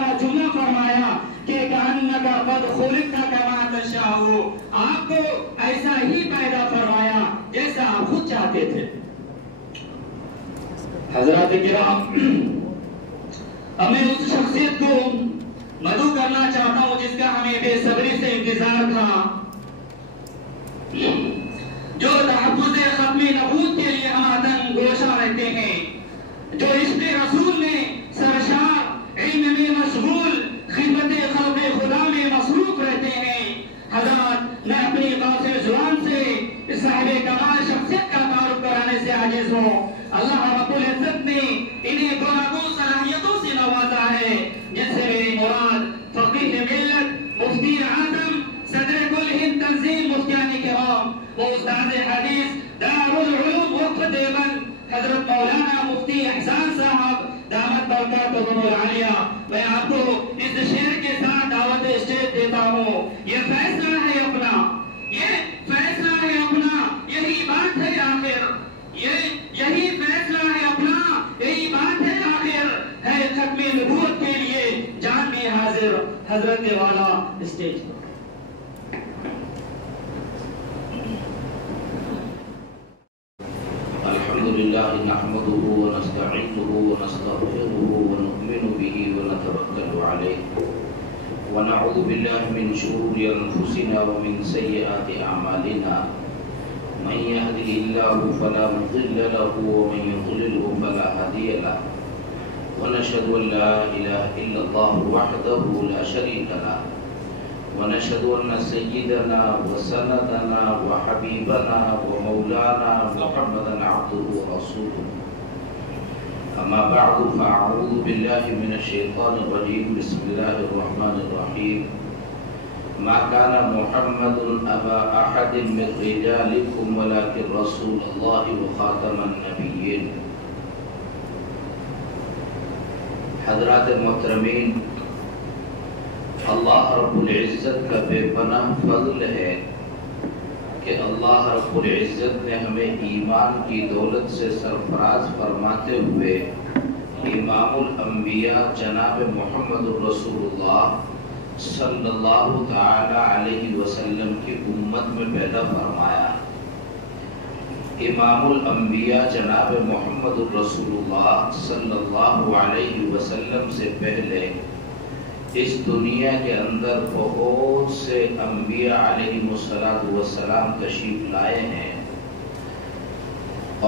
پیارا جملہ فرمایا کہ کأنک قد خلقت کما تشاء، آپ کو ایسا ہی پیدا فرمایا جیسا آپ خود چاہتے تھے۔ حضرات کرام، اب میں اس شخصیت کو مدعو کرنا چاہتا ہوں جس کا ہمیں بے صبری سے انتظار تھا، جو تحفظ ختم نبوت کے لیے ہمادن گوشہ رہتے ہیں، جو عشق رسول میں سرشار، علم میں مشغول، خدمت خلق خدا میں مصروف رہتے ہیں۔ حضرات، میں اپنی قاصر زبان سے صاحب کمال شخصیت کا تعارف کرانے سے عاجز ہوں۔ اللہ رب العزت نے انہیں گوناگون صلاحیتوں سے نوازا ہے، جن سے میری مراد فقیہ ملت، مفتی اعظم، صدر کل ہند تنظیم مفتیان کرام، وہ استاد حدیث دارالعلوم وقف دیوبند حضرت مولانا مفتی احسان صاحب دامت برکاتہم العالیہ۔ میں آپ کو اس شعر کے ساتھ دعوت اسٹیج دیتا ہوں۔ یہ فیصلہ ہے اپنا، یہ فیصلہ ہے اپنا، یہی بات ہے آخر، یہی فیصلہ ہے اپنا، یہی بات ہے آخر، ہے ختم نبوت کے لیے جان بھی حاضر۔ حضرت والا اسٹیج پر۔ لله نحمده ونستعينه ونستغفره ونؤمن به ونتوكل عليه ونعوذ بالله من شرور أنفسنا ومن سيئات أعمالنا، من يهده الله فلا مضل له ومن يضلله فلا هادي له، ونشهد أن لا إله إلا الله وحده لا شريك له، ونشهد أن سيدنا وسندنا وحبيبنا ومولانا محمدا عبده ورسوله، أما بعد فأعوذ بالله من الشيطان الرجيم، بسم الله الرحمن الرحيم، ما كان محمد أبا أحد من رجالكم ولكن رسول الله وخاتم النبيين۔ حضرات محترمین، اللہ رب العزت کا بے پناہ فضل ہے کہ اللہ رب العزت نے ہمیں ایمان کی دولت سے سرفراز فرماتے ہوئے امام الانبیاء جناب محمد الرسول اللہ صلی اللہ تعالی علیہ وسلم کی امت میں پیدا فرمایا۔ امام الانبیاء جناب محمد الرسول اللہ صلی اللہ علیہ وسلم سے پہلے اس دنیا کے اندر بہت سے انبیاء علیہ السلام تشریف لائے ہیں،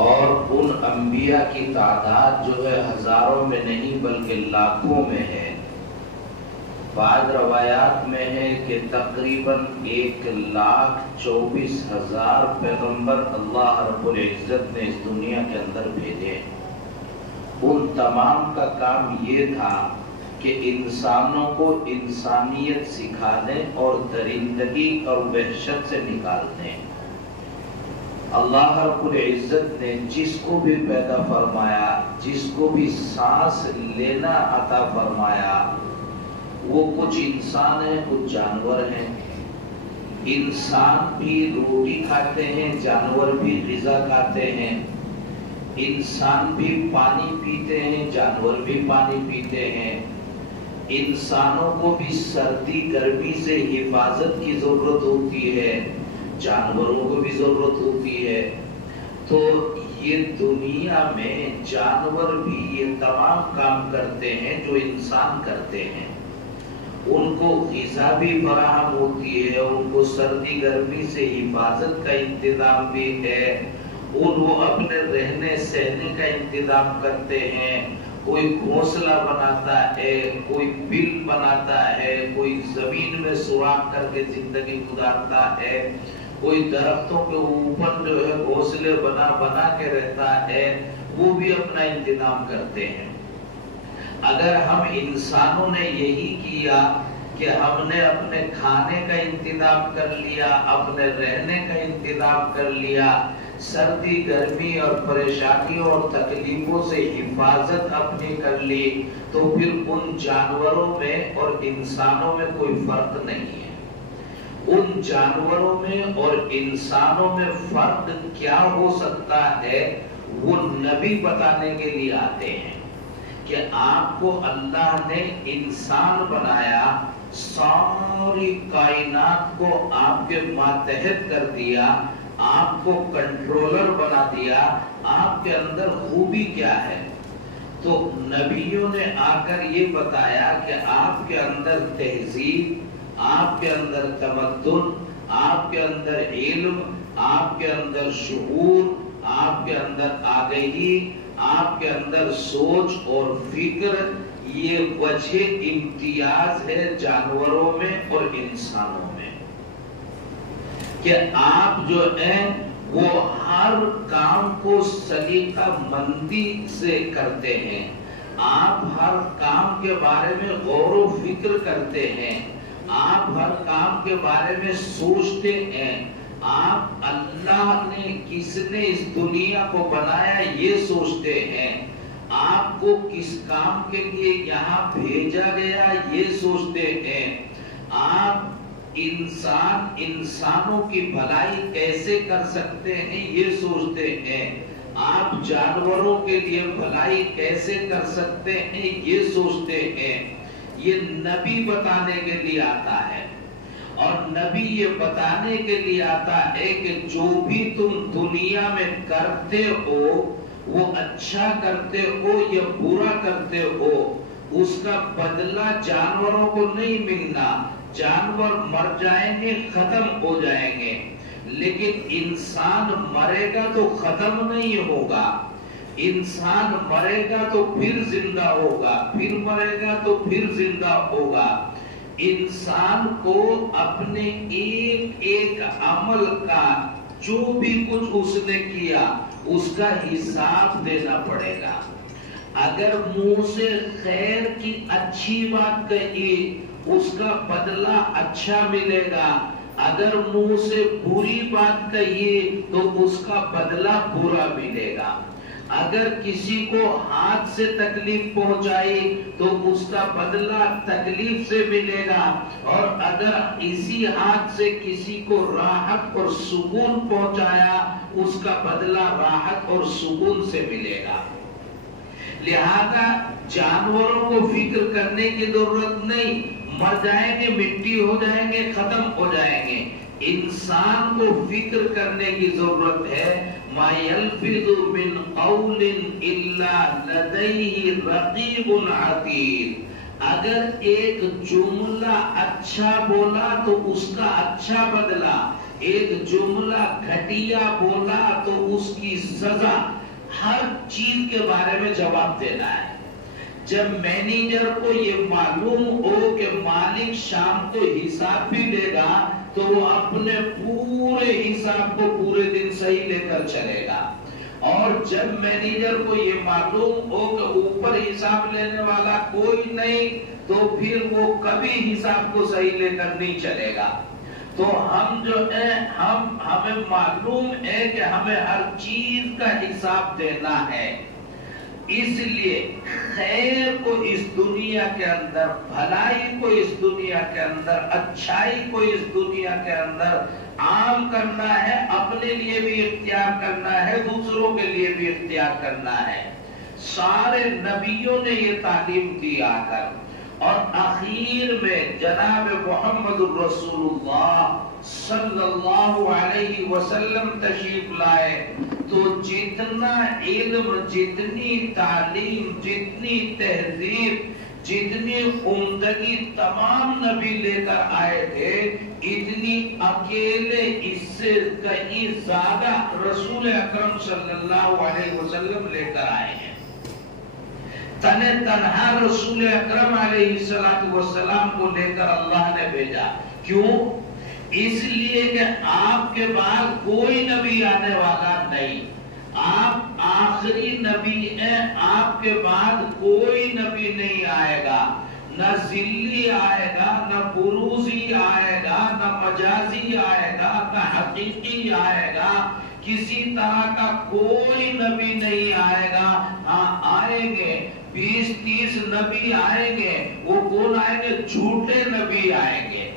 اور ان انبیاء کی تعداد جو ہے ہزاروں میں نہیں بلکہ لاکھوں میں ہے۔ بعض روایات میں ہے کہ تقریباً 1,24,000 پیغمبر اللہ رب العزت نے اس دنیا کے اندر بھیجے۔ ان تمام کا کام یہ تھا کہ انسانوں کو انسانیت سکھا دیں اور درندگی اور وحشت سے نکال دیں۔ اللہ رب العزت نے جس کو بھی پیدا فرمایا، جس کو بھی سانس لینا عطا فرمایا، وہ کچھ انسان ہیں، کچھ جانور ہیں۔ انسان بھی روٹی کھاتے ہیں، جانور بھی غذا کھاتے ہیں۔ انسان بھی پانی پیتے ہیں، جانور بھی پانی پیتے ہیں۔ انسانوں کو بھی سردی گرمی سے حفاظت کی ضرورت ہوتی ہے، جانوروں کو بھی ضرورت ہوتی ہے۔ تو یہ دنیا میں جانور بھی یہ تمام کام کرتے ہیں جو انسان کرتے ہیں۔ ان کو غذا بھی فراہم ہوتی ہے، ان کو سردی گرمی سے حفاظت کا انتظام بھی ہے، وہ اپنے رہنے سہنے کا انتظام کرتے ہیں۔ کوئی گھونسلہ بناتا ہے، کوئی بل بناتا ہے، کوئی زمین میں سوراخ کر کے زندگی گزارتا ہے، کوئی درختوں کے اوپر جو ہے گھونسلے بنا کے رہتا ہے، وہ بھی اپنا انتظام کرتے ہیں۔ اگر ہم انسانوں نے یہی کیا کہ ہم نے اپنے کھانے کا انتظام کر لیا، اپنے رہنے کا انتظام کر لیا، سردی گرمی اور پریشانیوں اور تکلیفوں سے حفاظت اپنی کر لی، تو پھر ان جانوروں میں اور انسانوں میں کوئی فرق نہیں ہے۔ ان جانوروں میں اور انسانوں میں فرق کیا ہو سکتا ہے، وہ نبی بتانے کے لیے آتے ہیں۔ کہ آپ کو اللہ نے انسان بنایا، ساری کائنات کو آپ کے ماتحت کر دیا، آپ کو کنٹرولر بنا دیا، آپ کے اندر خوبی کیا ہے؟ تو نبیوں نے آ کر یہ بتایا کہ آپ کے اندر تہذیب، آپ کے اندر تمدن، آپ کے اندر علم، آپ کے اندر شعور، آپ کے اندر آگہی، آپ کے اندر سوچ اور فکر، یہ وجہ امتیاز ہے جانوروں میں اور انسانوں میں، کہ آپ جو ہیں وہ ہر کام کو سلیقہ مندی سے کرتے ہیں، آپ ہر کام کے بارے میں غور و فکر کرتے ہیں، آپ ہر کام کے بارے میں سوچتے ہیں، آپ اللہ نے کس نے اس دنیا کو بنایا یہ سوچتے ہیں، آپ کو کس کام کے لیے یہاں بھیجا گیا یہ سوچتے ہیں، آپ انسانوں کی بھلائی کیسے کر سکتے ہیں یہ سوچتے ہیں، آپ جانوروں کے لیے بھلائی کیسے کر سکتے ہیں یہ سوچتے ہیں۔ یہ نبی بتانے کے لیے آتا ہے، اور نبی یہ بتانے کے لیے آتا ہے کہ جو بھی تم دنیا میں کرتے ہو، وہ اچھا کرتے ہو یا برا کرتے ہو، اس کا بدلہ جانوروں کو نہیں ملنا، جانور مر جائیں گے، ختم ہو جائیں گے، لیکن انسان مرے گا تو ختم نہیں ہوگا، انسان مرے گا تو پھر زندہ ہوگا، پھر مرے گا تو پھر زندہ ہوگا۔ انسان کو اپنے ایک ایک عمل کا جو بھی کچھ اس نے کیا اس کا حساب دینا پڑے گا۔ اگر منہ سے خیر کی اچھی بات کہی اس کا بدلہ اچھا ملے گا، اگر منہ سے بری بات کہیے تو اس کا بدلہ برا ملے گا، اگر کسی کو ہاتھ سے تکلیف پہنچائی تو اس کا بدلہ تکلیف سے ملے گا، اور اگر اسی ہاتھ سے کسی کو راحت اور سکون پہنچایا اس کا بدلہ راحت اور سکون سے ملے گا۔ لہذا جانوروں کو فکر کرنے کی ضرورت نہیں، مر جائیں گے، مٹی ہو جائیں گے، ختم ہو جائیں گے۔ انسان کو فکر کرنے کی ضرورت ہے۔ ما يلفظ من قول الا لديه رقیب عتید۔ اگر ایک جملہ اچھا بولا تو اس کا اچھا بدلہ، ایک جملہ گھٹیا بولا تو اس کی سزا، ہر چیز کے بارے میں جواب دینا ہے۔ جب مینیجر کو یہ معلوم ہو کہ مالک شام کو حساب بھی لے گا تو وہ اپنے پورے حساب کو پورے دن صحیح لے کر چلے گا، اور جب مینیجر کو یہ معلوم ہو کہ اوپر حساب لینے والا کوئی نہیں تو پھر وہ کبھی حساب کو صحیح لے کر نہیں چلے گا۔ تو ہم جو ہے ہمیں معلوم ہے کہ ہمیں ہر چیز کا حساب دینا ہے، اس لیے خیر کو اس دنیا کے اندر، بھلائی کو اس دنیا کے اندر، اچھائی کو اس دنیا کے اندر عام کرنا ہے، اپنے لیے بھی اختیار کرنا ہے، دوسروں کے لیے بھی اختیار کرنا ہے۔ سارے نبیوں نے یہ تعلیم دی آ کر، اور اخیر میں جناب محمد الرسول اللہ صلی اللہ علیہ وسلم تشریف لائے تو جتنا علم، جتنی تعلیم، جتنی تہذیب، جتنی عمدگی تمام نبی لے کر آئے تھے، اتنی اکیلے اس سے کہیں زیادہ رسول اکرم صلی اللہ علیہ وسلم لے کر آئے ہیں۔ تنہا رسول اکرم علیہ السلام کو لے کر اللہ نے بھیجا۔ کیوں؟ اس لیے کہ آپ کے بعد کوئی نبی آنے والا نہیں، آپ آخری نبی ہیں، آپ کے بعد کوئی نبی نہیں آئے گا، نہ ذلی آئے گا، نہ بروزی آئے گا، نہ مجازی آئے گا، نہ حقیقی آئے گا، کسی طرح کا کوئی نبی نہیں آئے گا۔ ہاں آئیں گے 20-30 نبی آئیں گے، وہ کون آئیں گے؟ جھوٹے نبی آئیں گے۔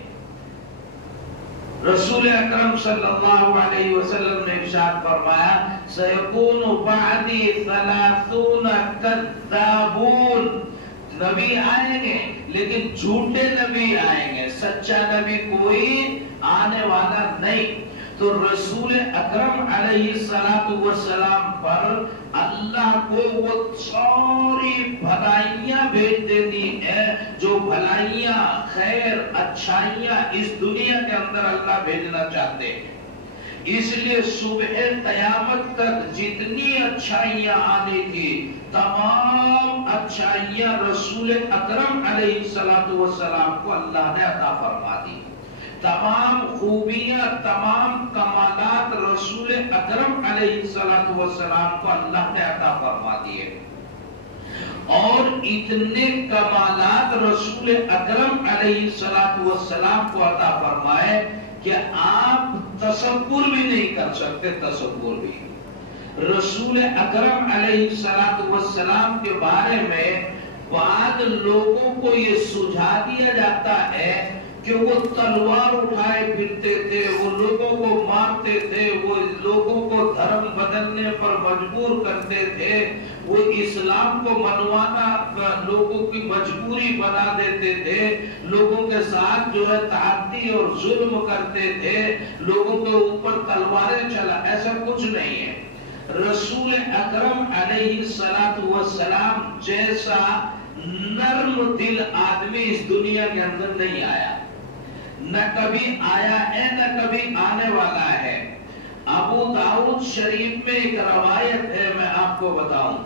رسول اکرم صلی اللہ علیہ وسلم نے ارشاد فرمایا سیکون بعدی 30 کذابون، نبی آئیں گے لیکن جھوٹے نبی آئیں گے، سچا نبی کوئی آنے والا نہیں۔ تو رسول اکرم علیہ السلام پر اللہ کو وہ ساری بھلائیاں بھیج دینی ہے، جو بھلائیاں خیر اچھائیاں اس دنیا کے اندر اللہ بھیجنا چاہتے ہیں۔ اس لیے صبح قیامت تک جتنی اچھائیاں آنی تھی تمام اچھائیاں رسول اکرم علیہ السلام کو اللہ نے عطا فرما دی، تمام خوبیاں تمام کمالات رسول اکرم علیہ السلام کو اللہ نے عطا فرما دیے، اور اتنے کمالات رسول اکرم علیہ السلام کو عطا فرمائے کہ آپ تصور بھی نہیں کر سکتے، تصور بھی۔ رسول اکرم علیہ السلام کے بارے میں بعض لوگوں کو یہ سجھا دیا جاتا ہے کہ وہ تلوار اٹھائے پھرتے تھے، وہ لوگوں کو مارتے تھے، وہ لوگوں کو دھرم بدلنے پر مجبور کرتے تھے، وہ اسلام کو منوانا لوگوں کی مجبوری بنا دیتے تھے، لوگوں کے ساتھ جو ہے تعدی اور ظلم کرتے تھے، لوگوں کے اوپر تلواریں چلا، ایسا کچھ نہیں ہے۔ رسول اکرم علیہ السلام جیسا نرم دل آدمی اس دنیا کے اندر نہیں آیا، نہ کبھی آیا ہے نہ کبھی آنے والا ہے۔ ابو داؤد شریف میں ایک روایت ہے، میں آپ کو بتاؤں،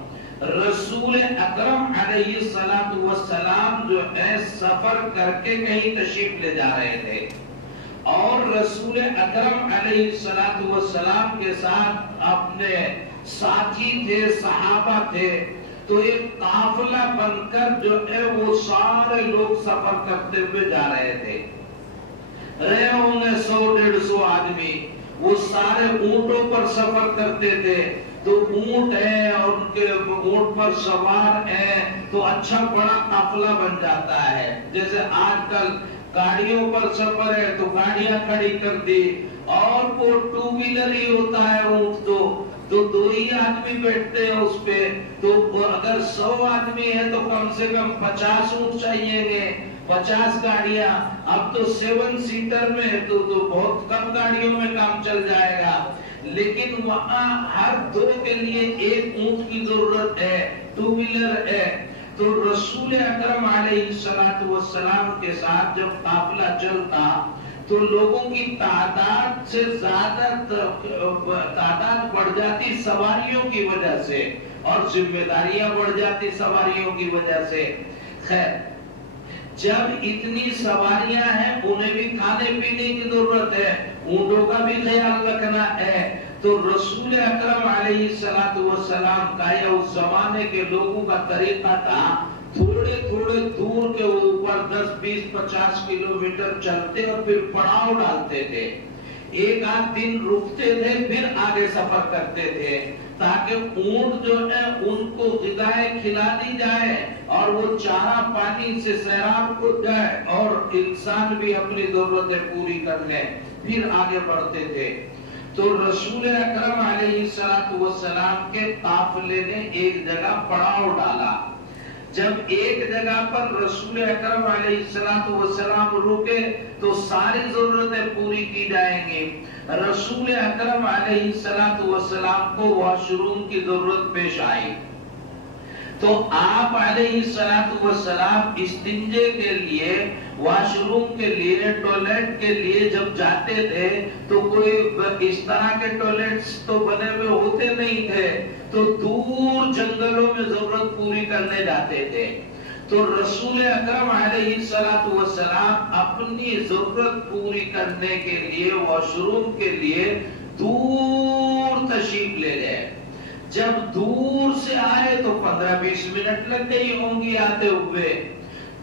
رسول اکرم علیہ السلام جو ہے سفر کر کے کہیں تشریف لے جا رہے تھے، اور رسول اکرم علیہ السلام کے ساتھ اپنے ساتھی تھے، صحابہ تھے، تو ایک قافلہ بن کر جو ہے وہ سارے لوگ سفر کرتے ہوئے جا رہے تھے، رہے ہوں گے 100-150 آدمی، وہ سارے اونٹوں پر سفر کرتے تھے، تو اونٹ ہے اور ان کے اونٹ پر سوار ہے تو اچھا بڑا قافلہ بن جاتا ہے۔ جیسے آج کل گاڑیوں پر سفر ہے تو گاڑیاں کھڑی کر دی، اور وہ 2 ویلر ہی ہوتا ہے اونٹ، تو 2 ہی آدمی بیٹھتے ہیں اس پہ، تو اگر 100 آدمی ہے تو کم سے کم 50 اونٹ چاہیے گے، 50 گاڑیاں۔ اب تو 7 سیٹر میں تو بہت کم گاڑیوں میں کام چل جائے گا، لیکن وہاں ہر 2 کے لیے 1 اونٹ کی ضرورت ہے، 2 ویلر ہے۔ تو رسول اکرم علیہ السلام کے ساتھ جب قافلہ چلتا تو لوگوں کی تعداد سے زیادہ تعداد بڑھ جاتی سواریوں کی وجہ سے، اور ذمہ داریاں بڑھ جاتی سواریوں کی وجہ سے۔ خیر، جب اتنی سواریاں ہیں انہیں بھی کھانے پینے کی ضرورت ہے، اونٹوں کا بھی خیال رکھنا ہے، تو رسول اکرم علیہ السلام کا یا اس زمانے کے لوگوں کا طریقہ تھا تھوڑے تھوڑے دور کے اوپر 10 20 50 کلومیٹر چلتے اور پھر پڑاؤ ڈالتے تھے، ایک آدھ دن رکتے تھے پھر آگے سفر کرتے تھے، تاکہ اونٹ جو ہے ان کو غذائیں کھلا دی جائے اور وہ چارہ پانی سے سیراب ہو جائے اور انسان بھی اپنی ضرورتیں پوری کر لے، پھر آگے بڑھتے تھے۔ تو رسول اکرم علیہ السلام کے قافلے نے ایک جگہ پڑاؤ ڈالا، جب ایک جگہ پر رسول اکرم علیہ السلام رکے تو ساری ضرورتیں پوری کی جائیں گی۔ رسول اکرم علیہ السلام کو واش روم کی ضرورت پیش آئی، تو آپ علیہ السلام استنجے کے لیے، واش روم کے لیے، ٹوائلٹ کے لیے جب جاتے تھے تو کوئی اس طرح کے ٹوائلٹس تو بنے ہوئے ہوتے نہیں تھے، تو دور جنگلوں میں ضرورت پوری کرنے جاتے تھے۔ تو رسول اکرم علیہ السلام اپنی ضرورت پوری کرنے کے لیے واش روم کے لیے دور تشریف لے گئے۔ جب دور سے آئے تو 15-20 منٹ لگ گئی ہوں گی آتے ہوئے۔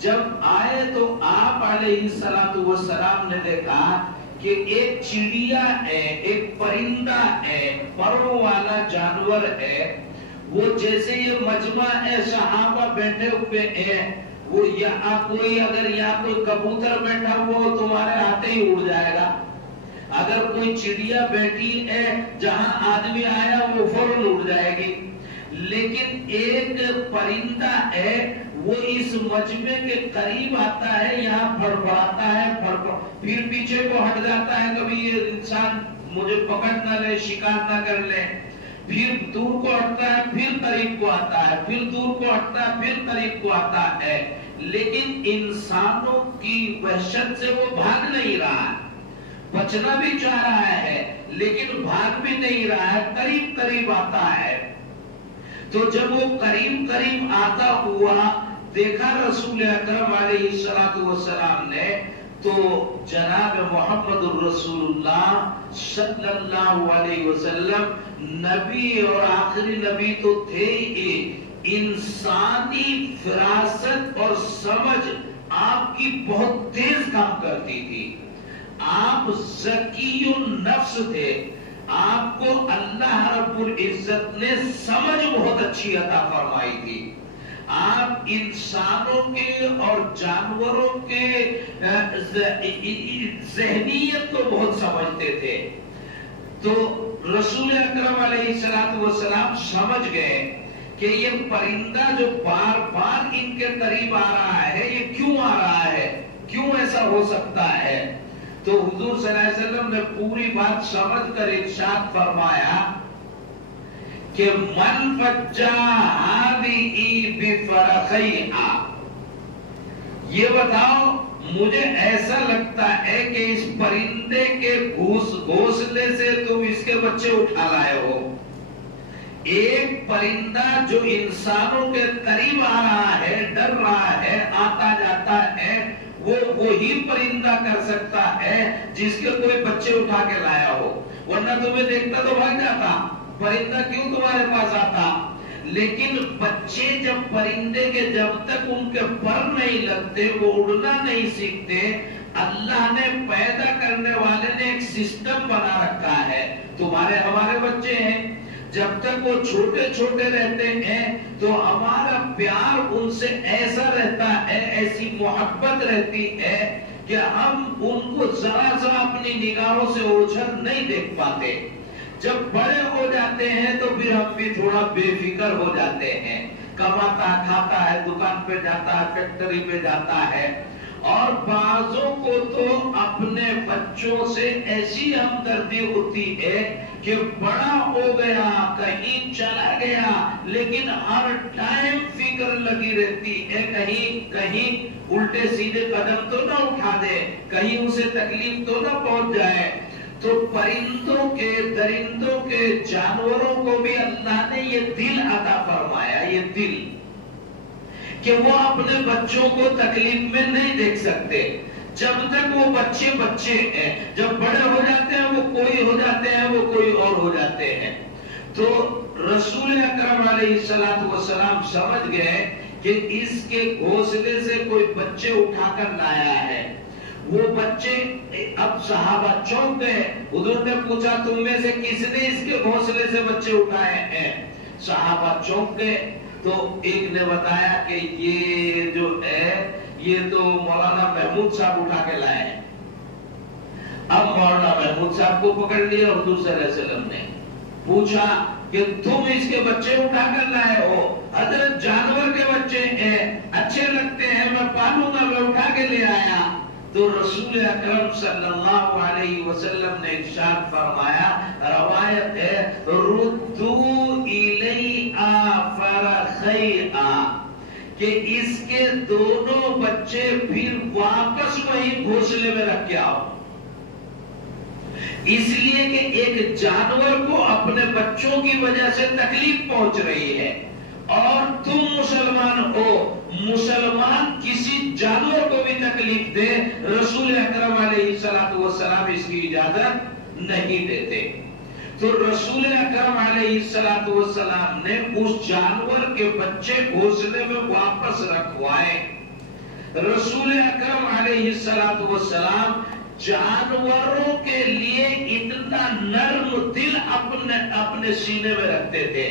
جب آئے تو آپ علیہ السلام نے دیکھا کہ ایک چڑیا ہے، ایک پرندہ ہے، پروں والا جانور ہے، وہ جیسے یہ مجمع ہے صحابہ بیٹھے ہوئے ہیں، وہ یہاں کوئی اگر یہاں کوئی کبوتر بیٹھا ہوا تمہارے آتے ہی اڑ جائے گا، اگر کوئی چڑیا بیٹھی ہے جہاں آدمی آیا وہ فوراً اڑ جائے گی، لیکن ایک پرندہ ہے وہ اس مجمع کے قریب آتا ہے، یہاں پھڑپڑاتا ہے، پھر پیچھے کو ہٹ جاتا ہے، کبھی یہ انسان مجھے پکڑ نہ لے، شکار نہ کر لے، پھر دور کو ہٹتا ہے، پھر قریب کو آتا ہے، پھر دور کو ہٹتا ہے، پھر قریب کو آتا ہے، لیکن انسانوں کی وحشت سے وہ بھاگ نہیں رہا ہے، بچنا بھی چاہ رہا ہے لیکن بھاگ بھی نہیں رہا ہے، قریب قریب آتا ہے۔ تو جب وہ قریب قریب آتا ہوا دیکھا رسول اکرم علیہ السلام نے، تو جناب محمد الرسول اللہ صلی اللہ علیہ وسلم نبی اور آخری نبی تو تھے ہی، انسانی فراست اور سمجھ آپ کی بہت تیز کام کرتی تھی، آپ ذکی النفس تھے، آپ کو اللہ رب العزت نے سمجھ بہت اچھی عطا فرمائی تھی، آپ انسانوں کے اور جانوروں کے ذہنیت کو بہت سمجھتے تھے۔ تو رسول اکرم علیہ السلام سمجھ گئے کہ یہ پرندہ جو بار بار ان کے قریب آ رہا ہے یہ کیوں آ رہا ہے، کیوں ایسا ہو سکتا ہے؟ تو حضور صلی اللہ علیہ وسلم نے پوری بات سمجھ کر ارشاد فرمایا کہ من فجا ہذی بفرخیھا، یہ بتاؤ مجھے ایسا لگتا ہے کہ اس پرندے کے گھونسلے سے تم اس کے بچے اٹھا لائے ہو۔ ایک پرندہ جو انسانوں کے قریب آ رہا ہے، ڈر رہا ہے، آتا جاتا ہے، وہ وہی پرندہ کر سکتا ہے جس کے کوئی بچے اٹھا کے لایا ہو، ورنہ تمہیں دیکھتا تو بھاگ جاتا، پرندہ کیوں تمہارے پاس آتا؟ لیکن بچے جب پرندے کے جب تک ان کے پر نہیں لگتے وہ اڑنا نہیں سیکھتے، اللہ نے پیدا کرنے والے نے ایک سسٹم بنا رکھا ہے، تمہارے ہمارے بچے ہیں، جب تک وہ چھوٹے چھوٹے رہتے ہیں تو ہمارا پیار ان سے ایسا رہتا ہے، ایسی محبت رہتی ہے کہ ہم ان کو ذرا سا اپنی نگاہوں سے اوجھل نہیں دیکھ پاتے۔ جب بڑے ہو جاتے ہیں تو پھر ہم بھی تھوڑا بے فکر ہو جاتے ہیں، کماتا کھاتا ہے، دکان پہ جاتا ہے، فیکٹری پہ جاتا ہے، اور بعضوں کو تو اپنے بچوں سے ایسی ہمدردی ہوتی ہے کہ بڑا ہو گیا، کہیں چلا گیا، لیکن ہر ٹائم فکر لگی رہتی ہے کہیں الٹے سیدھے قدم تو نہ اٹھا دے، کہیں اسے تکلیف تو نہ پہنچ جائے۔ تو پرندوں کے، درندوں کے، جانوروں کو بھی اللہ نے یہ دل عطا فرمایا، یہ دل کہ وہ اپنے بچوں کو تکلیف میں نہیں دیکھ سکتے جب تک وہ بچے بچے ہیں، جب بڑے ہو جاتے ہیں وہ کوئی ہو جاتے ہیں، وہ کوئی اور ہو جاتے ہیں۔ تو رسول اکرم علیہ السلام سمجھ گئے کہ اس کے گھونسلے سے کوئی بچے اٹھا کر لایا ہے۔ وہ بچے، اب صحابہ چونک گئے، حضور نے پوچھا تم میں سے کس نے اس کے گھونسلے سے بچے اٹھائے ہیں؟ صحابہ چونک گئے، تو ایک نے بتایا کہ یہ جو ہے یہ تو مولانا محمود صاحب اٹھا کے لائے ہیں۔ اب مولانا محمود صاحب کو پکڑ لیا، حضور صلی اللہ علیہ وسلم نے پوچھا کہ تم اس کے بچے اٹھا کر لائے ہو؟ حضرت جانور کے بچے ہیں، اچھے لگتے ہیں، میں پالوں گا، میں اٹھا کے لے آیا۔ تو رسول اکرم صلی اللہ علیہ وسلم نے ارشاد فرمایا، روایت ہے، ردو الیہا فرخیھا، کہ اس کے دونوں بچے پھر واپس وہی گھونسلے میں رکھ کے آؤ۔ اس لیے کہ ایک جانور کو اپنے بچوں کی وجہ سے تکلیف پہنچ رہی ہے، اور تم مسلمان ہو، مسلمان کسی جانور کو بھی تکلیف دے، رسول اکرم علیہ السلام اس کی اجازت نہیں دیتے۔ تو رسول اکرم علیہ السلام نے اس جانور کے بچے گھونسلے میں واپس رکھوائے۔ رسول اکرم علیہ السلام جانوروں کے لیے اتنا نرم دل اپنے سینے میں رکھتے تھے،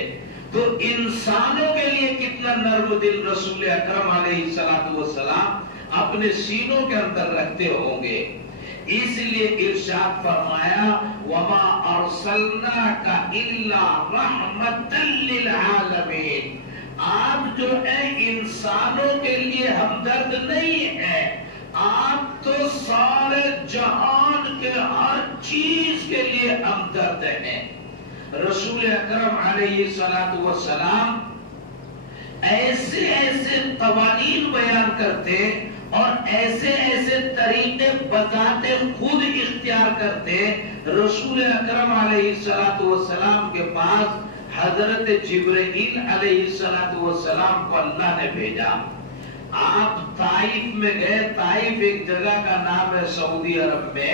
تو انسانوں کے لیے کتنا نرم دل رسول اکرم علیہ السلام اپنے سینوں کے اندر رکھتے ہوں گے۔ اس لیے ارشاد فرمایا وما ارسلناک الا رحمتا للعالمین، آپ جو ہے انسانوں کے لیے ہمدرد نہیں ہے، آپ تو سارے جہان کے ہر چیز کے لیے ہمدرد ہیں۔ رسول اکرم علیہ السلام ایسے ایسے قوانین بیان کرتے اور ایسے ایسے طریقے بتاتے، خود اختیار کرتے۔ رسول اکرم علیہ السلام کے پاس حضرت جبرائیل علیہ السلام کو اللہ نے بھیجا۔ آپ طائف میں گئے، طائف ایک جگہ کا نام ہے سعودی عرب میں،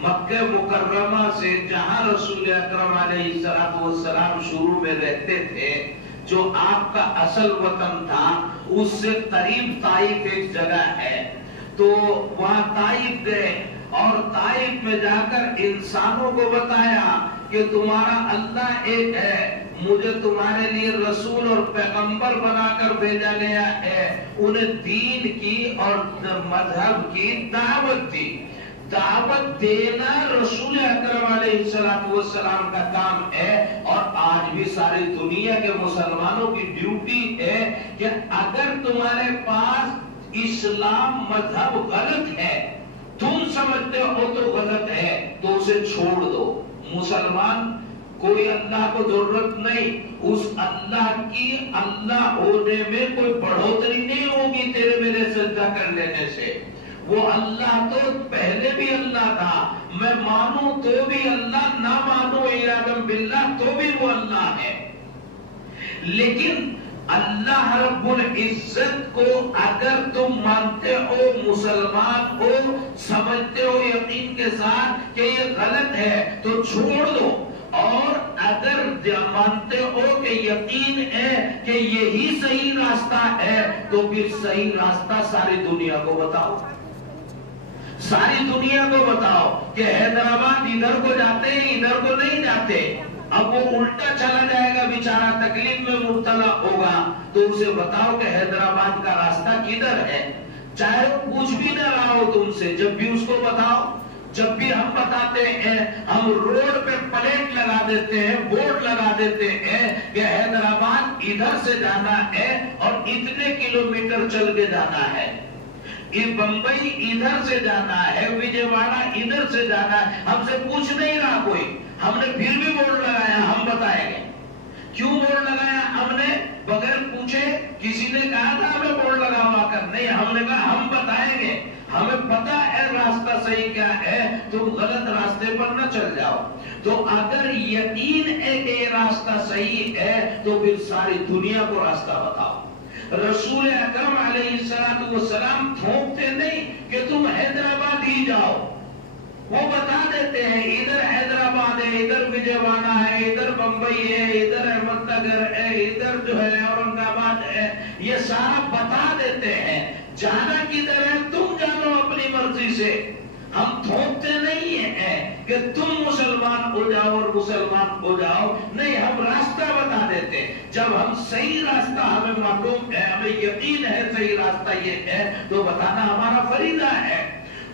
مکہ مکرمہ سے جہاں رسول اکرم علیہ السلام شروع میں رہتے تھے، جو آپ کا اصل وطن تھا، اس سے قریب طائف ایک جگہ ہے۔ تو وہاں طائف گئے اور طائف میں جا کر انسانوں کو بتایا کہ تمہارا اللہ ایک ہے، مجھے تمہارے لیے رسول اور پیغمبر بنا کر بھیجا گیا ہے۔ انہیں دین کی اور مذہب کی دعوت دی۔ دعوت دینا رسول اکرم علیہ السلام کا کام ہے، اور آج بھی ساری دنیا کے مسلمانوں کی ڈیوٹی ہے کہ اگر تمہارے پاس اسلام مذہب غلط ہے، تم سمجھتے ہو تو غلط ہے، تو اسے چھوڑ دو۔ مسلمان کوئی اللہ کو ضرورت نہیں، اس اللہ کی اللہ ہونے میں کوئی بڑھوتری نہیں ہوگی تیرے میرے سجدہ کر لینے سے۔ وہ اللہ تو پہلے بھی اللہ تھا، میں مانوں تو بھی اللہ، نہ مانوں عیاذ باللہ تو بھی وہ اللہ ہے۔ لیکن اللہ رب العزت کو اگر تم مانتے ہو، مسلمان ہو، سمجھتے ہو یقین کے ساتھ کہ یہ غلط ہے تو چھوڑ دو، اور اگر مانتے ہو کہ یقین ہے کہ یہی صحیح راستہ ہے تو پھر صحیح راستہ ساری دنیا کو بتاؤ۔ ساری دنیا کو بتاؤ کہ حیدرآباد ادھر کو جاتے ہیں، ادھر کو نہیں جاتے۔ اب وہ الٹا چلا جائے گا بیچارہ، تکلیف میں مبتلا ہوگا، تو اسے بتاؤ کہ حیدرآباد کا راستہ کدھر ہے، چاہے وہ پوچھ بھی نہ رہا ہو تم سے، جب بھی اس کو بتاؤ۔ جب بھی ہم بتاتے ہیں، ہم روڈ پہ پلیٹ لگا دیتے ہیں، بورڈ لگا دیتے ہیں کہ حیدرآباد ادھر سے جانا ہے اور اتنے کلومیٹر چل کے جانا ہے، یہ بمبئی ادھر سے جانا ہے، وجے واڑہ ادھر سے جانا ہے۔ ہم سے پوچھ نہیں رہا کوئی، ہم نے پھر بھی بورڈ لگایا، ہم بتائیں گے۔ کیوں بورڈ لگایا ہم نے؟ بغیر پوچھے کسی نے کہا تھا ہمیں بورڈ لگا ہوا کر؟ نہیں، ہم نے کہا ہم بتائیں گے، ہمیں پتا ہے راستہ صحیح کیا ہے، تم غلط راستے پر نہ چل جاؤ۔ تو اگر یقین ہے کہ یہ راستہ صحیح ہے تو پھر ساری دنیا کو راستہ بتاؤ۔ رسول اکرم علیہ السلام تھوکتے نہیں کہ تم حیدرآباد ہی جاؤ، وہ بتا دیتے ہیں ادھر حیدرآباد ہے، ادھر وجے واڑہ ہے، ادھر بمبئی ہے، ادھر احمد نگر ہے، ادھر جو ہے اورنگ آباد ہے، یہ سارا بتا دیتے ہیں۔ جانا کدھر ہے تم جانو اپنی مرضی سے، ہم تھوکتے نہیں ہیں کہ تم مسلمان ہو جاؤ اور مسلمان ہو جاؤ، نہیں، ہم راستہ بتا دیتے ہیں۔ جب ہم صحیح راستہ ہمیں معلوم ہے، ہمیں یقین ہے صحیح راستہ یہ ہے، تو بتانا ہمارا فریضہ ہے۔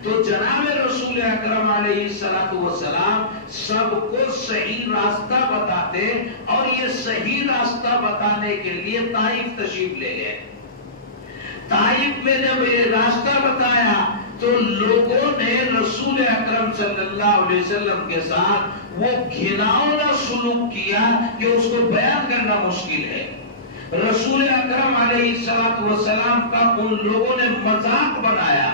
تو جناب رسول اکرم علیہ السلام سب کو صحیح راستہ بتاتے، اور یہ صحیح راستہ بتانے کے لیے طائف تشریف لے گئے۔ طائف میں جب یہ راستہ بتایا تو لوگوں نے رسول اکرم صلی اللہ علیہ وسلم کے ساتھ وہ گھناؤنا سلوک کیا کہ اس کو بیان کرنا مشکل ہے۔ رسول اکرم علیہ السلام کا ان لوگوں نے مذاق بنایا،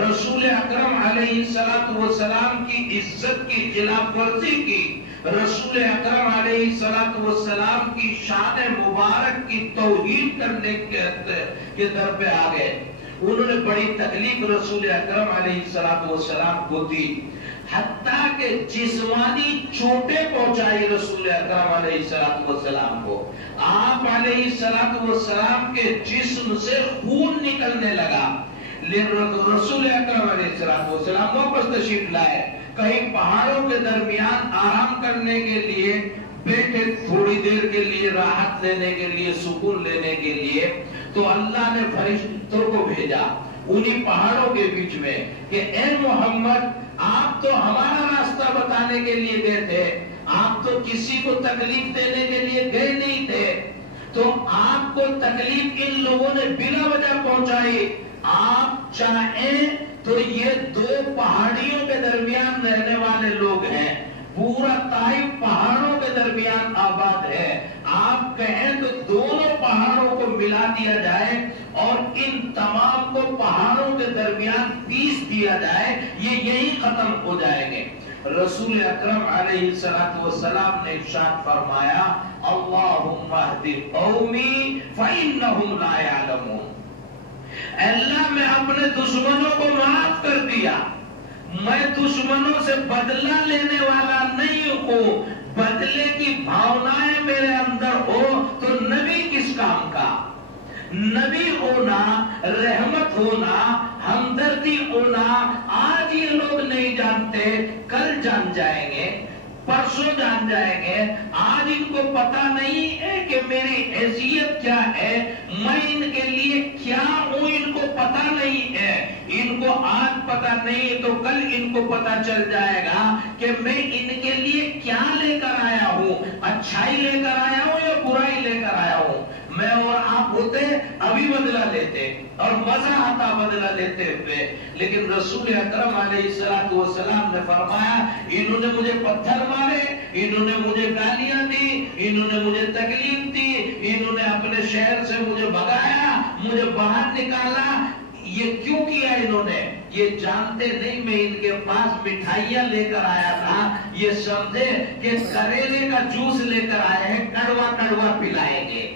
رسول اکرم علیہ السلام کی عزت کی خلاف ورزی کی، رسول اکرم علیہ السلام کی شان مبارک کی توہین کرنے کے در پہ آ گئے۔ انہوں نے بڑی تکلیف رسول اکرم علیہ السلام کو دی، حتیٰ کہ جسمانی چوٹیں پہنچائی رسول اکرم علیہ السلام کو۔ آپ علیہ السلام کے جسم سے خون نکلنے لگا، رسول اکرم علیہ السلام واپس تشریف لائے، کہیں پہاڑوں کے درمیان آرام کرنے کے لیے بیٹھے، تھوڑی دیر کے لیے راحت لینے کے لیے، سکون لینے کے لیے، تو اللہ نے فرشتوں کو بھیجا انہی پہاڑوں کے بیچ میں کہ اے محمد، آپ تو ہمارا راستہ بتانے کے لیے گئے تھے، آپ تو کسی کو تکلیف دینے کے لیے گئے نہیں تھے، تو آپ کو تکلیف ان لوگوں نے بلا وجہ پہنچائی۔ آپ چاہیں تو یہ دو پہاڑیوں کے درمیان رہنے والے لوگ ہیں، پورا طائف پہاڑوں کے درمیان آباد ہے، آپ کہیں تو دونوں پہاڑوں کو ملا دیا جائے اور ان تمام کو پہاڑوں کے درمیان پیس دیا جائے، یہ یہی ختم ہو جائیں گے۔ رسول اکرم علیہ السلام نے ارشاد فرمایا اللہم اہد قومی فإنہم لا یعلمون، اللہ میں اپنے دشمنوں کو معاف کر دیا، میں دشمنوں سے بدلہ لینے والا نہیں ہوں، بدلے کی بھاونائیں میرے اندر ہو تو نبی کس کام کا؟ نبی ہونا، رحمت ہونا، ہمدردی ہونا آج یہ لوگ نہیں جانتے، کل جان جائیں گے، پرسوں جان جائیں گے۔ آج ان کو پتا نہیں ہے کہ میری حیثیت کیا ہے، میں ان کے لیے کیا ہوں، ان کو پتا نہیں ہے۔ ان کو آج پتا نہیں تو کل ان کو پتا چل جائے گا کہ میں ان کے لیے کیا لے کر آیا ہوں، اچھائی لے کر آیا ہوں یا برائی لے کر آیا ہوں۔ میں اور آپ ہوتے ابھی بدلہ لیتے اور مزہ آتا بدلہ لیتے ہوئے، لیکن رسول اکرم علیہ السلام نے فرمایا انہوں نے مجھے پتھر مارے، انہوں نے مجھے گالیاں دی، انہوں نے مجھے تکلیف دی، انہوں نے اپنے شہر سے مجھے بھگایا، مجھے باہر نکالا، یہ کیوں کیا انہوں نے؟ یہ جانتے نہیں میں ان کے پاس مٹھائیاں لے کر آیا تھا، یہ سمجھے کہ کریلے کا جوس لے کر آئے ہیں، کڑوا کڑوا پلائیں گے۔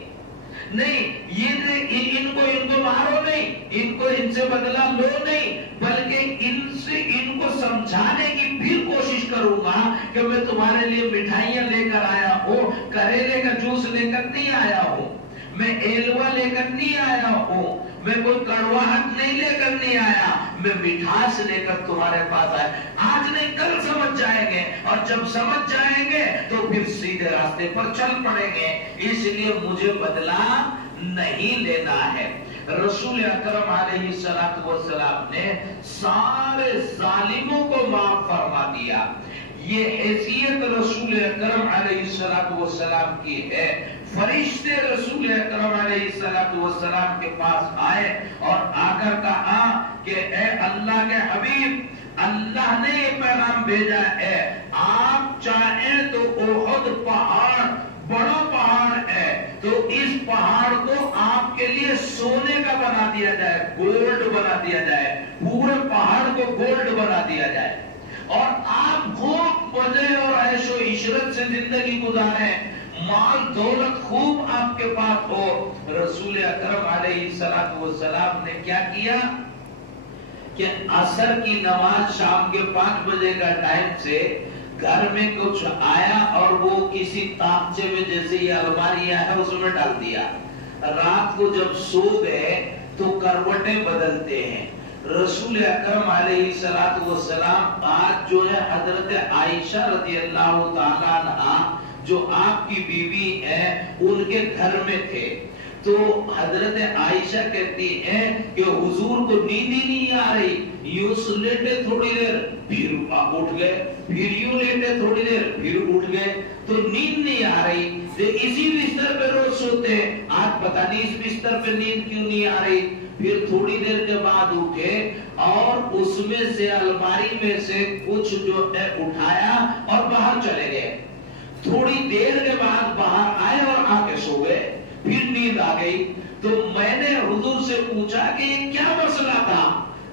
نہیں، یہ ان کو مارو نہیں، ان سے بدلہ لو نہیں، بلکہ ان کو سمجھانے کی بھی کوشش کروں گا کہ میں تمہارے لیے مٹھائیاں لے کر آیا ہوں، کریلے کا جوس لے کر نہیں آیا ہوں، میں ایلوا لے کر نہیں آیا ہوں، میں کوئی کڑواہٹ نہیں لے کر نہیں آیا، میں مٹھاس لے کر تمہارے پاس آیا۔ آج نہیں کل سمجھ جائیں گے، اور جب سمجھ جائیں گے تو پھر سیدھے راستے پر چل پڑیں گے، اس لیے مجھے بدلہ نہیں لینا ہے۔ رسول اکرم علیہ السلام نے سارے ظالموں کو معاف فرما دیا۔ یہ حیثیت رسول اکرم علیہ السلام کی ہے۔ فرشتے رسول اکرم علیہ السلام کے پاس آئے اور آ کر کہا کہ اے اللہ کے حبیب، اللہ نے یہ پیغام بھیجا ہے، آپ چاہیں تو احد پہاڑ بڑا پہاڑ ہے تو اس پہاڑ کو آپ کے لیے سونے کا بنا دیا جائے، گولڈ بنا دیا جائے، پورے پہاڑ کو گولڈ بنا دیا جائے، اور آپ خوب مزے اور عیش و عشرت سے زندگی گزاریں، مال دولت خوب آپ کے پاس ہو۔ رسول اکرم علیہ السلام نے کیا کیا کہ عصر کی نماز شام کے 5 بجے کا ٹائم سے گھر میں کچھ آیا اور وہ کسی تاخچے میں، جیسے یہ الماریاں ہے، اس میں ڈال دیا۔ رات کو جب سو گئے تو کروٹیں بدلتے ہیں۔ رسول اکرم علیہ السلام آج جو ہے حضرت عائشہ رضی اللہ تعالیٰ عنہ جو آپ کی بیوی ہے ان کے گھر میں تھے، تو حضرت عائشہ کہتی ہیں کہ حضور کو نیند ہی نہیں آ رہی، یوں لیٹے تھوڑی دیر پھر اٹھ گئے، پھر یوں لیٹے تھوڑی دیر پھر اٹھ گئے، تو نیند نہیں آ رہی، اسی بستر پہ روز سوتے، آج پتہ نہیں اس بستر پہ نیند کیوں نہیں آ رہی۔ پھر تھوڑی دیر کے بعد اٹھے اور اس میں سے الماری میں سے کچھ جو ہے اٹھایا اور باہر چلے گئے۔ تھوڑی دیر کے بعد باہر آئے اور آ کے سو گئے، پھر نیند آ گئی۔ تو میں نے حضور سے پوچھا کہ یہ کیا مسئلہ تھا،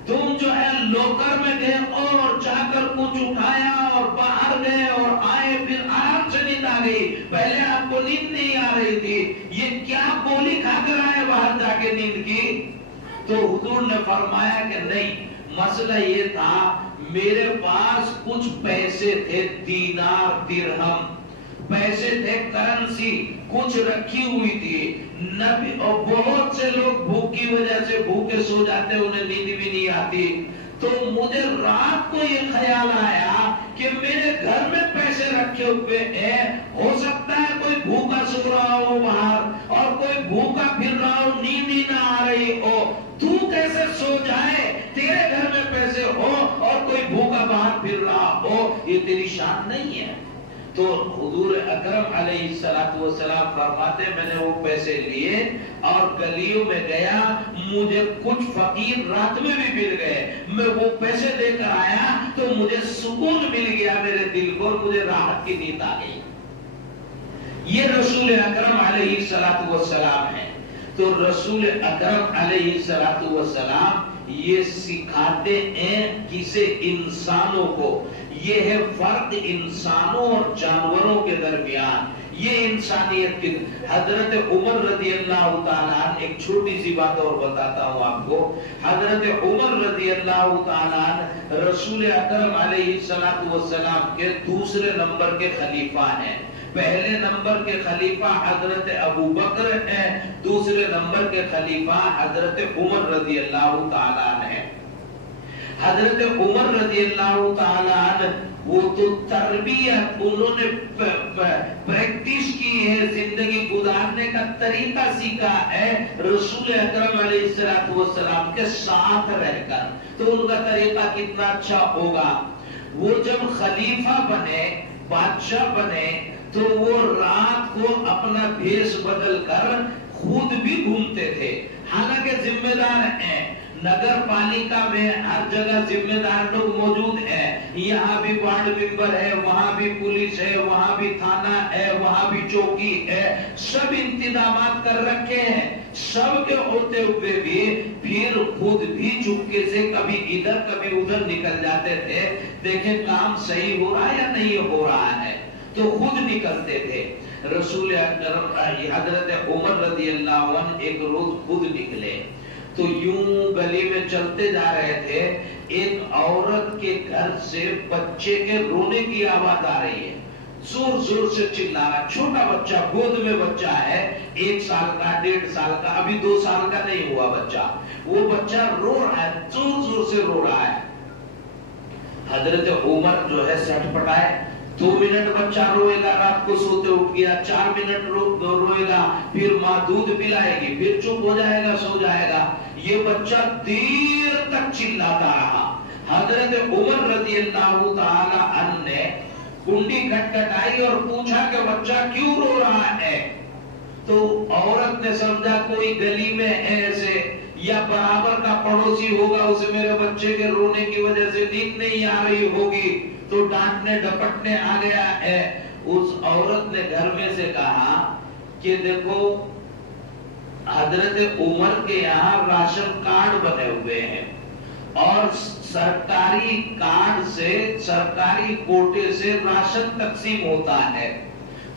تم جو ہے لوکر میں گئے اور جا کر کچھ اٹھایا اور باہر گئے اور آئے، پھر آرام سے نیند آ گئی، پہلے آپ کو نیند نہیں آ رہی تھی، یہ کیا گولی کھا کر آئے باہر جا کے نیند کی؟ تو حضور نے فرمایا کہ نہیں، مسئلہ یہ تھا میرے پاس کچھ پیسے تھے، دینار درہم پیسے تھے، کرنسی کچھ رکھی ہوئی تھی، نبی اور بہت سے لوگ بھوک کی وجہ سے بھوکے سو جاتے، انہیں نیند بھی نہیں آتی، تو مجھے رات کو یہ خیال آیا کہ میرے گھر میں پیسے رکھے ہوئے ہیں، ہو سکتا ہے کوئی بھوکا سو رہا ہو باہر اور کوئی بھوکا پھر رہا ہو، نیند ہی نہ آ رہی ہو، تو کیسے سو جائے، تیرے گھر میں پیسے ہو اور کوئی بھوکا باہر پھر ہو یہ تیری شان نہیں ہے. تو حضور اکرم علیہ السلام فرماتے میں نے وہ پیسے لیے اور گلیوں میں گیا, مجھے کچھ فقیر رات میں بھی مل گئے, میں وہ پیسے دے کر آیا تو مجھے سکون مل گیا میرے دل کو, مجھے راحت کی نیند آ گئی. یہ رسول اکرم علیہ السلام ہے. تو رسول اکرم علیہ السلام یہ سکھاتے ہیں کسے, انسانوں کو. یہ ہے فرق انسانوں اور جانوروں کے درمیان, یہ انسانیت کی. حضرت عمر رضی اللہ تعالیٰ, ایک چھوٹی سی بات اور بتاتا ہوں آپ کو. حضرت عمر رضی اللہ تعالیٰ رسول اکرم علیہ السلام کے دوسرے نمبر کے خلیفہ ہیں. پہلے نمبر کے خلیفہ حضرت ابو بکر ہیں, دوسرے نمبر کے خلیفہ حضرت عمر رضی اللہ تعالیٰ ہیں. حضرت عمر رضی اللہ تعالیٰ وہ تو تربیت, انہوں نے پریکٹس کی ہے, زندگی گزارنے کا طریقہ سیکھا ہے رسول اکرم علیہ السلام کے ساتھ رہ کر. تو ان کا طریقہ کتنا اچھا ہوگا. وہ جب خلیفہ بنے, بادشاہ بنے, تو وہ رات کو اپنا بھیس بدل کر خود بھی گھومتے تھے. حالانکہ ذمہ دار ہیں, نگر پالیکا میں ہر جگہ ذمہ دار لوگ موجود ہیں. یہاں بھی وارڈ ممبر ہے, وہاں بھی پولیس ہے, وہاں بھی تھانہ ہے, وہاں بھی چوکی ہے, سب انتظامات کر رکھے ہیں. سب کے ہوتے ہوئے بھی پھر خود بھی چپکے سے کبھی ادھر کبھی ادھر نکل جاتے تھے. دیکھیں کام صحیح ہو رہا ہے یا نہیں ہو رہا ہے, تو خود نکلتے تھے. رسول اکرم حضرت عمر رضی اللہ عنہ ایک روز خود نکلے تو یوں گلی میں چلتے جا رہے تھے. ایک عورت کے گھر سے بچے کے رونے کی آواز آ رہی ہے, زور زور سے چلا رہا. چھوٹا بچہ, گود میں بچہ ہے, 1 سال کا, 1.5 سال کا, ابھی 2 سال کا نہیں ہوا بچہ. وہ بچہ رو رہا ہے, زور زور سے رو رہا ہے. حضرت عمر جو ہے سٹ پٹائے, 2 منٹ بچہ روئے گا, رات کو سوتے اٹھ گیا, 4 منٹ روئے گا, پھر ماں دودھ پلائے گی, پھر چپ ہو جائے گا, سو جائے گا. یہ بچہ دیر تک چلاتا رہا. حضرت عمر رضی اللہ تعالی عنہ نے کنڈی کھٹکھٹائی اور پوچھا کہ بچہ کیوں رو رہا ہے. تو عورت نے سمجھا کوئی گلی میں ایسے یا برابر کا پڑوسی ہوگا, اسے میرے بچے کے رونے کی وجہ سے نیند نہیں آ رہی ہوگی, تو ڈانٹنے ڈپٹنے آ گیا ہے. اس عورت نے گھر میں سے کہا کہ دیکھو حضرت عمر کے یہاں راشن کارڈ بنے ہوئے ہیں اور سرکاری کارڈ سے, سرکاری کوٹے سے راشن تقسیم ہوتا ہے.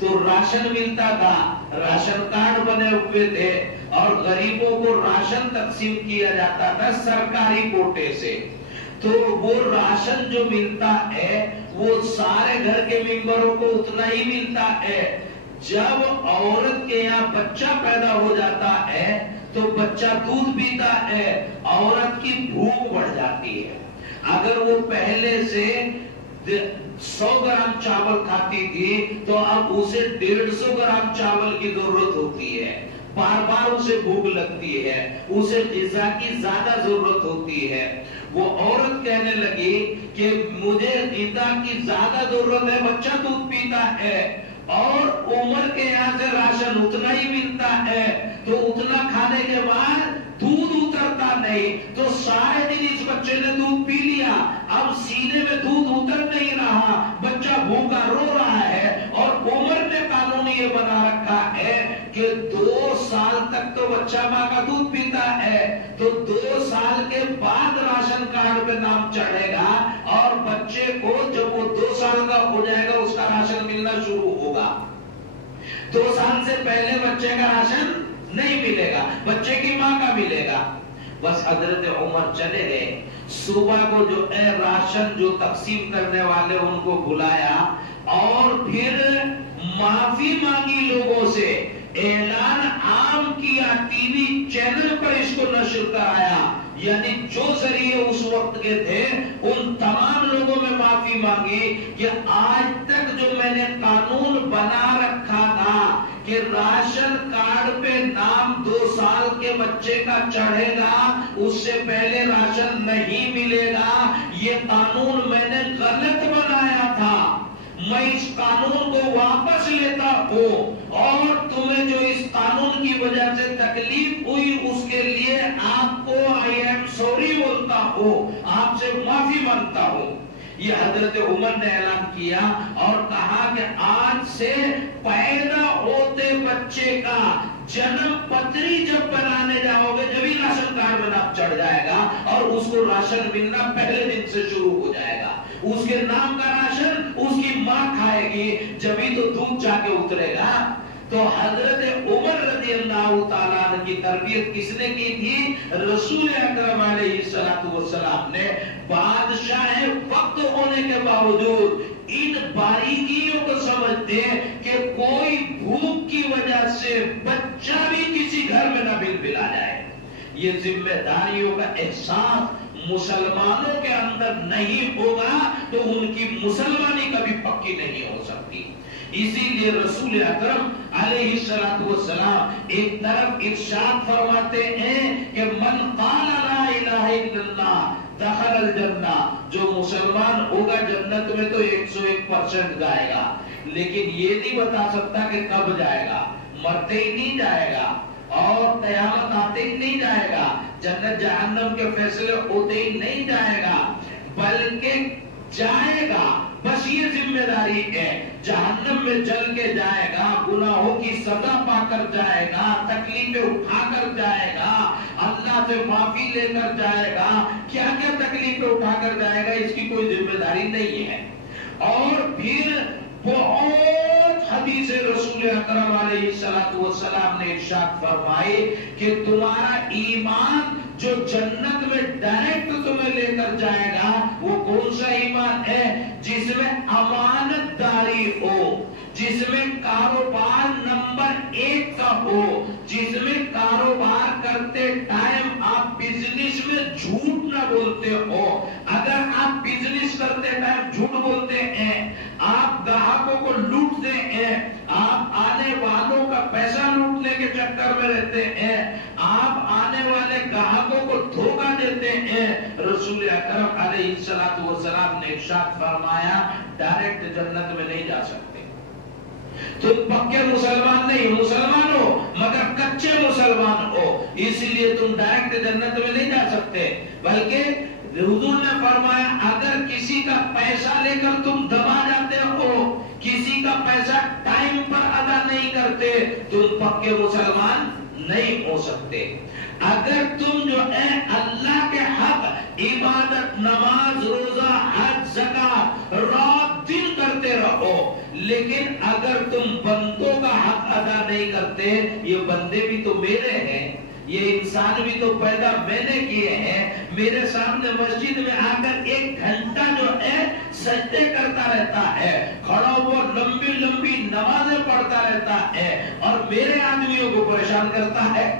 تو راشن ملتا تھا, راشن کارڈ بنے ہوئے تھے اور غریبوں کو راشن تقسیم کیا جاتا تھا سرکاری کوٹے سے. تو وہ راشن جو ملتا ہے وہ سارے گھر کے ممبروں کو اتنا ہی ملتا ہے. جب عورت کے یہاں بچہ پیدا ہو جاتا ہے تو بچہ دودھ پیتا ہے, عورت کی بھوک بڑھ جاتی ہے. اگر وہ پہلے سے 100 گرام چاول کھاتی تھی تو اب اسے 150 گرام چاول کی ضرورت ہوتی ہے. بار بار اسے بھوک لگتی ہے, اسے غذا کی زیادہ ضرورت ہوتی ہے. وہ عورت کہنے لگی کہ مجھے غذا کی زیادہ ضرورت ہے, بچہ دودھ پیتا ہے اور عمر کے یہاں سے راشن اتنا ہی ملتا ہے, تو اتنا کھانے کے بعد دودھ اترتا نہیں, تو سارے دن اس بچے نے دودھ پی لیا, اب سینے میں دودھ اتر نہیں رہا, بچہ بھوکا رو رہا ہے. اور عمر نے قانون یہ بنا رکھا ہے کہ 2 سال تک تو بچہ ماں کا دودھ پیتا ہے, تو 2 سال کے بعد راشن کارڈ پہ نام چڑھے گا اور بچے کو جب وہ 2 سال کا ہو جائے گا اس کا راشن ملنا شروع ہوگا. 2 سال سے پہلے بچے کا راشن نہیں ملے گا, بچے کی ماں کا ملے گا. بس حضرت عمر چلے گئے. صبح کو جو راشن جو تقسیم کرنے والے ان کو بلایا اور پھر معافی مانگی لوگوں سے, اعلان عام کیا, ٹی وی چینل پر اس کو نشر کرایا. یعنی جو ذریعے اس وقت کے تھے ان تمام لوگوں میں معافی مانگی کہ آج تک جو میں نے قانون بنا رکھا تھا کہ راشن کارڈ پہ نام 2 سال کے بچے کا چڑھے گا, اس سے پہلے راشن نہیں ملے گا, یہ قانون میں نے غلط بنایا میں اس قانون کو واپس لیتا ہوں اور تمہیں جو اس قانون کی وجہ سے تکلیف ہوئی اس کے لیے آپ کو آئی ایم سوری بولتا ہوں، آپ سے معافی مانگتا ہوں۔ یہ حضرت عمر نے اعلان کیا اور کہا کہ آج سے پیدا ہوتے بچے کا جنم پتری جب بنانے جاؤ گے جبھی راشن کارڈ میں نام چڑھ جائے گا اور اس کو راشن ملنا پہلے دن سے شروع ہو جائے گا۔ اس کے نام کا راشن اس کی ماں کھائے گی، جبھی تو دودھ جا کے اترے گا۔ تو حضرت عمر رضی اللہ تعالیٰ عنہ کی تربیت کس نے کی تھی؟ رسول اکرم علیہ السلام نے۔ بادشاہ وقت ہونے کے باوجود ان باریکیوں کو سمجھتے کہ کوئی بھوک کی وجہ سے بچہ بھی کسی گھر میں نہ بل بلا جائے۔ یہ ذمہ داریوں کا احساس مسلمانوں کے اندر نہیں ہوگا تو ان کی مسلمانی کبھی پکی نہیں ہو سکتی۔ اسی لیے رسول اکرم علیہ السلام ایک طرف ارشاد فرماتے ہیں کہ من قال لا الہ الا اللہ دخل الجنہ، جو مسلمان ہوگا جنت میں تو 101% جائے گا، لیکن یہ نہیں بتا سکتا کہ کب جائے گا، مرتے ہی نہیں جائے گا اور قیامت آتے ہی نہیں جائے گا، جنت جہنم کے فیصلے ہوتے ہی نہیں جائے گا، بلکہ جائے گا۔ بس یہ ذمہ داری ہے، جہنم میں جل کے جائے گا، گناہوں کی سزا پا کر جائے گا، تکلیفیں اٹھا کر جائے گا، اللہ سے معافی لے کر جائے گا، کیا کیا تکلیفیں اٹھا کر جائے گا اس کی کوئی ذمہ داری نہیں ہے۔ اور پھر بہت حدیث رسول اکرم علیہ السلام نے ارشاد فرمائے کہ تمہارا ایمان جو جنت میں ڈائریکٹ تمہیں لے کر جائے گا وہ کون سا ایمان ہے؟ جس میں امانت داری ہو، جس میں کاروبار نمبر 1 کا ہو، جس میں کاروبار کرتے ٹائم آپ بزنس میں جھوٹ نہ بولتے ہو۔ اگر آپ بزنس کرتے ٹائم جھوٹ بولتے ہیں، آپ گاہکوں کو لوٹتے ہیں، آپ آنے والوں کا پیسہ لوٹنے کے چکر میں رہتے ہیں، آپ آنے والے گاہکوں کو دھوکہ دیتے ہیں، رسول اکرم علیہ السلام نے ارشاد فرمایا ڈائریکٹ جنت میں نہیں جا سکتے۔ تم پکے مسلمان نہیں، مسلمان ہو مگر کچے مسلمان ہو، اس لیے تم ڈائریکٹ جنت میں نہیں جا سکتے۔ بلکہ حضور نے فرمایا اگر کسی کا پیسہ لے کر تم دبا جاتے ہو، کسی کا پیسہ ٹائم پر ادا نہیں کرتے، تم پکے مسلمان نہیں ہو سکتے۔ اگر تم جو ہے اللہ کے حق عبادت، نماز، روزہ، حج، زکات رات دن کرتے رہو، لیکن اگر تم بندوں کا حق ادا نہیں کرتے، یہ بندے بھی تو میرے ہیں، یہ انسان بھی تو پیدا میں نے کیے ہیں، میرے سامنے مسجد میں آ کر 1 گھنٹہ جو ہے سجدے کرتا رہتا ہے، کھڑا ہوا لمبی لمبی نمازیں پڑھتا رہتا ہے اور میرے آدمیوں کو پریشان کرتا ہے،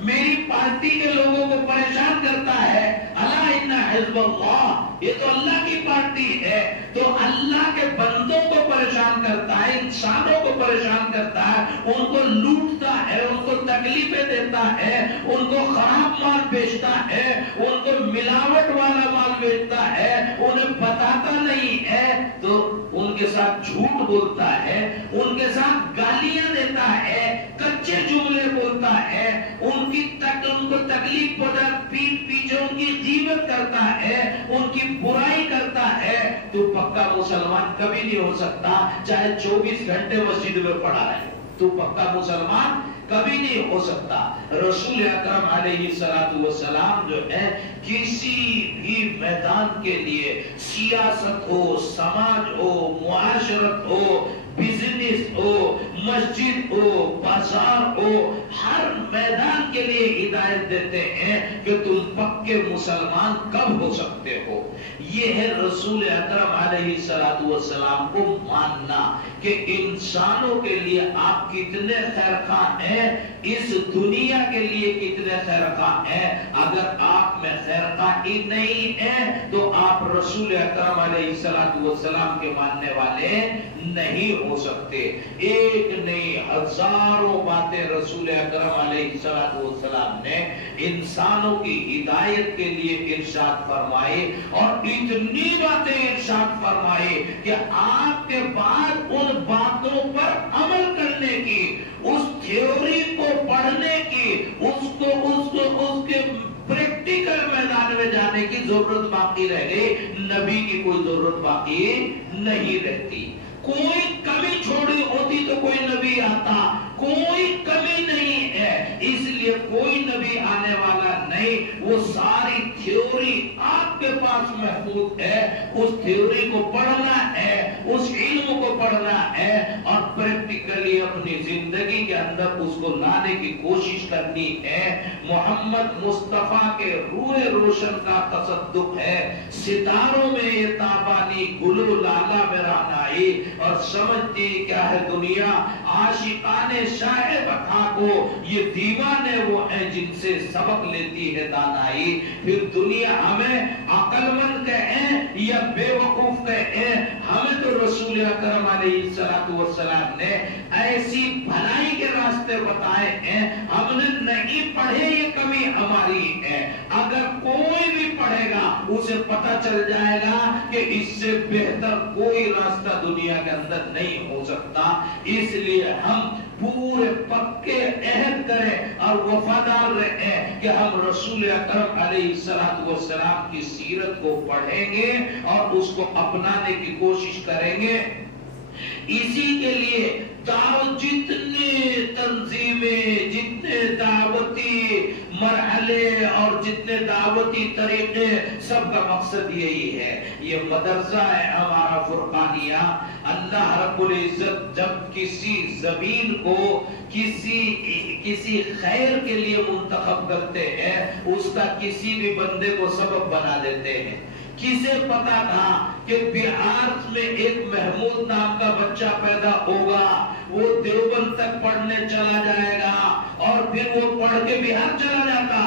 میری پارٹی کے لوگوں کو پریشان کرتا ہے۔ الا ان حزب اللہ، یہ تو اللہ کی پارٹی ہے، تو اللہ کے بندوں کو پریشان کرتا ہے، انسانوں کو پریشان کرتا ہے، ان کو لوٹتا ہے، ان کو تکلیفیں دیتا ہے، ان کو خراب مال بیچتا ہے، ان کو ملاوٹ والا مال بیچتا ہے، انہیں بتاتا نہیں ہے تو ان کے ساتھ جھوٹ بولتا ہے، ان کے ساتھ گالیاں دیتا ہے، کچے جملے بولتا ہے، ان کو تکلیف پہنچا، پیٹ پیچھے ان کی غیبت کرتا ہے، ان کی برائی کرتا ہے، تو پکا مسلمان کبھی نہیں ہو سکتا، چاہے 24 گھنٹے مسجد میں پڑا رہے، تو پکا مسلمان کبھی نہیں ہو سکتا۔ رسول اکرم علیہ السلام جو ہے کسی بھی میدان کے لیے، سیاست ہو، سماج ہو، معاشرت ہو، بزنس ہو، مسجد ہو، بازار ہو، ہر میدان کے لیے ہدایت دیتے ہیں کہ تم پکے مسلمان کب ہو سکتے ہو۔ یہ ہے رسول اکرم علیہ السلام کو ماننا کہ انسانوں کے لیے آپ کتنے خیر خواہ ہیں، اس دنیا کے لیے کتنے خیر خواہ ہیں۔ اگر آپ میں خیر خواہی نہیں ہے تو آپ رسول اکرم علیہ السلام کے ماننے والے نہیں ہو سکتے۔ ایک نہیں ہزاروں باتیں رسول اکرم علیہ السلام نے انسانوں کی ہدایت کے لیے ارشاد فرمائے، اور اتنی باتیں ارشاد فرمائے کہ آپ کے بعد ان باتوں پر عمل کرنے کی، اس تھیوری کو پڑھنے کی، اس کے پریکٹیکل میدان میں جانے کی ضرورت باقی رہ گئی، نبی کی کوئی ضرورت باقی نہیں رہتی۔ کوئی کمی چھوڑی ہوتی تو کوئی نبی آتا، کوئی کمی نہیں ہے، اس لیے کوئی نبی آنے والا نہیں۔ وہ ساری تھیوری آپ کے پاس محفوظ ہے، اس تھیوری کو پڑھنا ہے، اس علم کو پڑھنا ہے، اور پریکٹیکلی اپنی زندگی کے اندر اس کو لانے کی کوشش کرنی ہے۔ محمد مصطفیٰ کے روح روشن کا تصدق ہے، ستاروں میں یہ تابانی گلو لالا میں رہنائی، اور سمجھتی کیا ہے دنیا، عاشقان شاہ بتا کو یہ دیوانے وہ ہیں جن سے سبق لیتی ہے دانائی۔ پھر دنیا ہمیں عقل مند کہیں یا بے وقوف کہیں، ہمیں تو رسول اکرم علیہ السلام نے ایسی بھلائی کے راستے بتائے ہیں، ہم نے نہیں پڑھے، یہ کمی ہماری ہے۔ اگر کوئی بھی پڑھے گا اسے پتہ چل جائے گا کہ اس سے بہتر کوئی راستہ دنیا کے اندر نہیں ہو سکتا۔ اس لیے ہم پورے پکے عہد کریں اور وفادار رہیں کہ ہم رسول اکرم علیہ السلام کی سیرت کو پڑھیں گے اور اس کو اپنانے کی کوشش کریں گے۔ اسی کے لیے جتنے تنظیمیں، جتنے دعوتی مرحلے اور جتنے دعوتی طریقے، سب کا مقصد یہی ہے۔ یہ مدرسہ ہے ہمارا فرقانیہ۔ اللہ رب العزت جب کسی زمین کو کسی خیر کے لیے منتخب کرتے ہیں، اس کا کسی بھی بندے کو سبب بنا دیتے ہیں۔ کسے پتا تھا کہ بہار میں ایک محمود نام کا بچہ پیدا ہوگا، وہ دیوبند تک پڑھنے چلا جائے گا، اور پھر وہ پڑھ کے بہار چلا جاتا،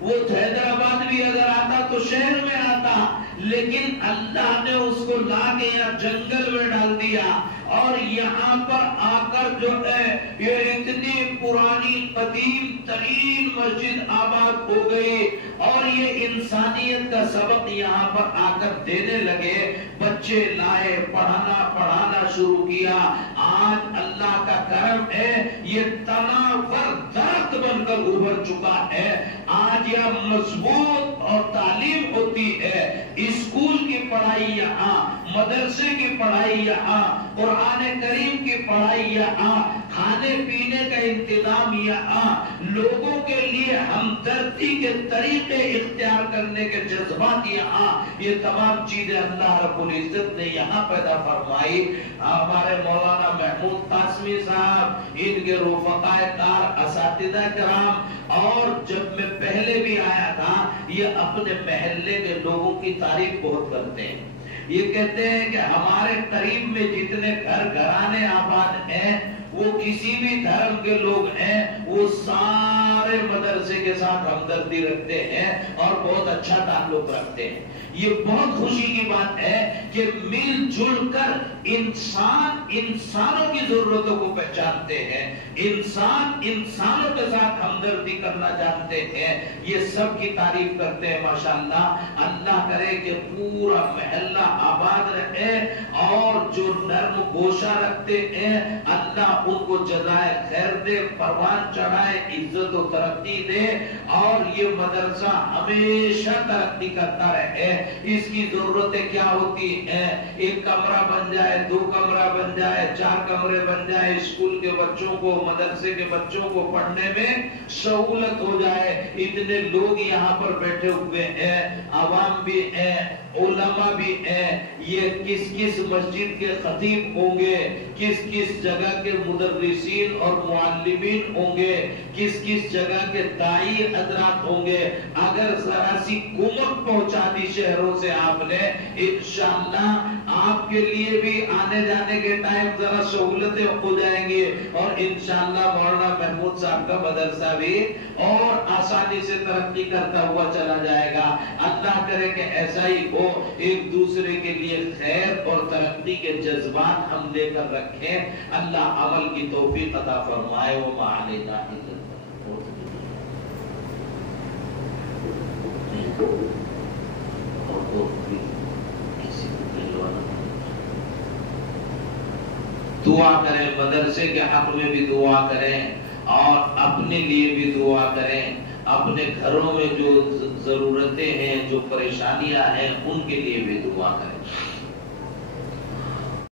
وہ حیدرآباد بھی اگر آتا تو شہر میں آتا، لیکن اللہ نے اس کو لا کے یہاں جنگل میں ڈال دیا، اور یہاں پر آ کر جو ہے یہ اتنی پرانی قدیم ترین مسجد آباد ہو گئی، اور یہ انسانیت کا سبق یہاں پر آ کر دینے لگے۔ بچے لائے، پڑھانا شروع کیا۔ آج اللہ کا کرم ہے، یہ تناور درخت بن کر ابھر چکا ہے۔ آج یہ مضبوط اور تعلیم ہوتی ہے، اسکول کی پڑھائی یہاں، مدرسے کی پڑھائی یہاں، قرآن کریم کی پڑھائی یہاں، کھانے پینے کا انتظام یہاں، لوگوں کے لیے ہمدردی کے طریقے اختیار کرنے کے جذبات یہاں، یہ تمام چیزیں اللہ رب العزت نے یہاں پیدا فرمائی۔ ہمارے مولانا محمود قاسمی صاحب، ان کے رفقائے کار، اساتذہ کرام، اور جب میں پہلے بھی آیا تھا، یہ اپنے محلے کے لوگوں کی تعریف بہت کرتے ہیں۔ یہ کہتے ہیں کہ ہمارے قریب میں جتنے گھرانے آباد ہیں، وہ کسی بھی دھرم کے لوگ ہیں، وہ سارے مدرسے کے ساتھ ہمدردی رکھتے ہیں اور بہت اچھا تعلق رکھتے ہیں۔ یہ بہت خوشی کی بات ہے کہ مل جل کر انسانوں کی ضرورتوں کو پہچانتے ہیں، انسانوں کے ساتھ ہمدردی کرنا جانتے ہیں، یہ سب کی تعریف کرتے ہیں ماشاءاللہ۔ اللہ کرے کہ پورا محلہ آباد رہے، اور جو نرم گوشہ رکھتے ہیں اللہ ان کو جزائے خیر دے، پروان چڑھائے، عزت و ترقی دے، اور یہ مدرسہ ہمیشہ ترقی کرتا رہے۔ اس کی ضرورتیں کیا ہوتی ہیں؟ ایک کمرہ بن جائے، 2 کمرہ بن جائے، 4 کمرے بن جائے، اسکول کے بچوں کو، مدرسے کے بچوں کو پڑھنے میں سہولت ہو جائے۔ اتنے لوگ یہاں پر بیٹھے ہوئے ہیں، عوام بھی ہیں، علماء بھی ہیں، یہ کس مسجد کے خطیب ہوں گے، کس جگہ کے مدرسین اور معلمین ہوں گے، کس جگہ لگا کہ دائی حضرات ہوں گے، اگر ذرا سی کمک پہنچا دی شہروں سے آپ نے، انشاءاللہ آپ کے لیے بھی آنے جانے کے ٹائم ذرا سہولتیں ہو جائیں گی، اور انشاءاللہ مولانا محمود صاحب کا مدرسہ بھی اور آسانی سے ترقی کرتا ہوا چلا جائے گا۔ اللہ کرے کہ ایسا ہی ہو، ایک دوسرے کے لیے خیر اور ترقی کے جذبات ہم لے کر رکھیں، اللہ عمل کی توفیق عطا فرمائے۔ وما علینا الا دعا کریں، مدرسے کے حق میں بھی دعا کریں اور اپنے لیے بھی دعا کریں، اپنے گھروں میں جو ضرورتیں ہیں، جو پریشانیاں ہیں، ان کے لیے بھی دعا کریں۔